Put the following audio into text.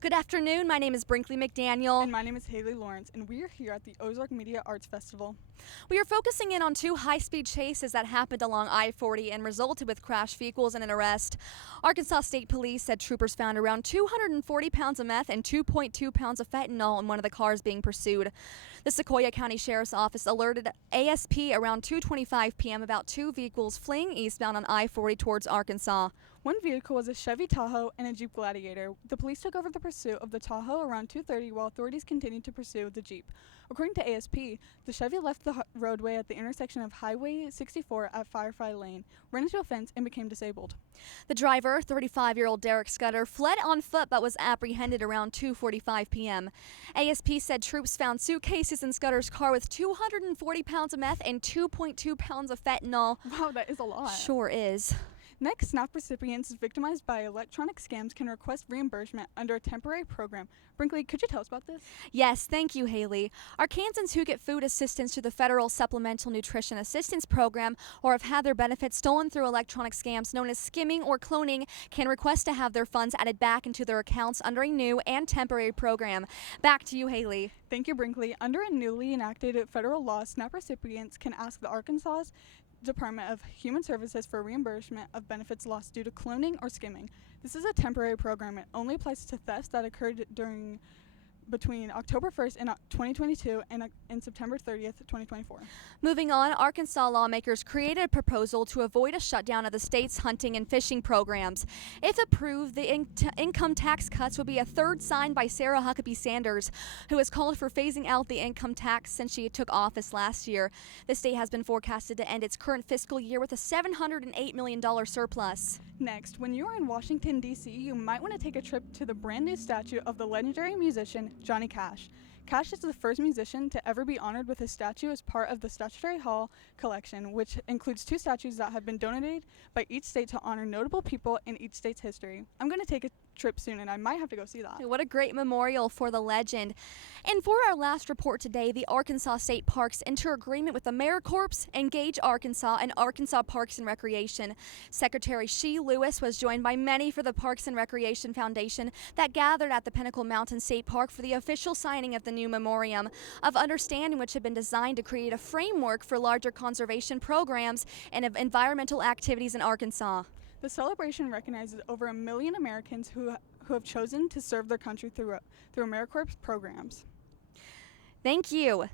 Good afternoon. My name is Brinklee McDaniel. And my name is Haley Lawrence, and we are here at the Ozark Media Arts Festival. We are focusing in on two high-speed chases that happened along I-40 and resulted with crashed vehicles and an arrest. Arkansas State Police said troopers found around 240 pounds of meth and 2.2 pounds of fentanyl in one of the cars being pursued. The Sequoyah County Sheriff's Office alerted ASP around 2:25 p.m. about two vehicles fleeing eastbound on I-40 towards Arkansas. One vehicle was a Chevy Tahoe and a Jeep Gladiator. The police took over the pursuit of the Tahoe around 2:30 while authorities continued to pursue the Jeep. According to ASP, the Chevy left the roadway at the intersection of Highway 64 at Firefly Lane, ran into a fence, and became disabled. The driver, 35-year-old Derek Scudder, fled on foot but was apprehended around 2:45 p.m. ASP said troops found suitcases in Scudder's car with 240 pounds of meth and 2.2 pounds of fentanyl. Wow, that is a lot. Sure is. Next, SNAP recipients victimized by electronic scams can request reimbursement under a temporary program. Brinklee, could you tell us about this? Yes, thank you, Haley. Arkansans who get food assistance through the Federal Supplemental Nutrition Assistance Program or have had their benefits stolen through electronic scams known as skimming or cloning can request to have their funds added back into their accounts under a new and temporary program. Back to you, Haley. Thank you, Brinklee. Under a newly enacted federal law, SNAP recipients can ask the Arkansas Department of Human Services for reimbursement of benefits lost due to cloning or skimming. This is a temporary program. It only applies to thefts that occurred between October 1st in 2022 and September 30th, 2024. Moving on, Arkansas lawmakers created a proposal to avoid a shutdown of the state's hunting and fishing programs. If approved, the income tax cuts would be a third signed by Sarah Huckabee Sanders, who has called for phasing out the income tax since she took office last year. The state has been forecasted to end its current fiscal year with a $708 million surplus. Next, when you are in Washington, D.C., you might want to take a trip to the brand new statue of the legendary musician Johnny Cash. Cash is the first musician to ever be honored with a statue as part of the Statuary Hall collection, which includes two statues that have been donated by each state to honor notable people in each state's history. I'm going to take a trip soon, and I might have to go see that. What a great memorial for the legend. And for our last report today, the Arkansas State Parks enter agreement with AmeriCorps, Engage Arkansas, and Arkansas Parks and Recreation. Secretary Shea Lewis was joined by many for the Parks and Recreation Foundation that gathered at the Pinnacle Mountain State Park for the official signing of the new Memoriam of Understanding, which had been designed to create a framework for larger conservation programs and environmental activities in Arkansas. The celebration recognizes over 1 million Americans who have chosen to serve their country through AmeriCorps programs. Thank you.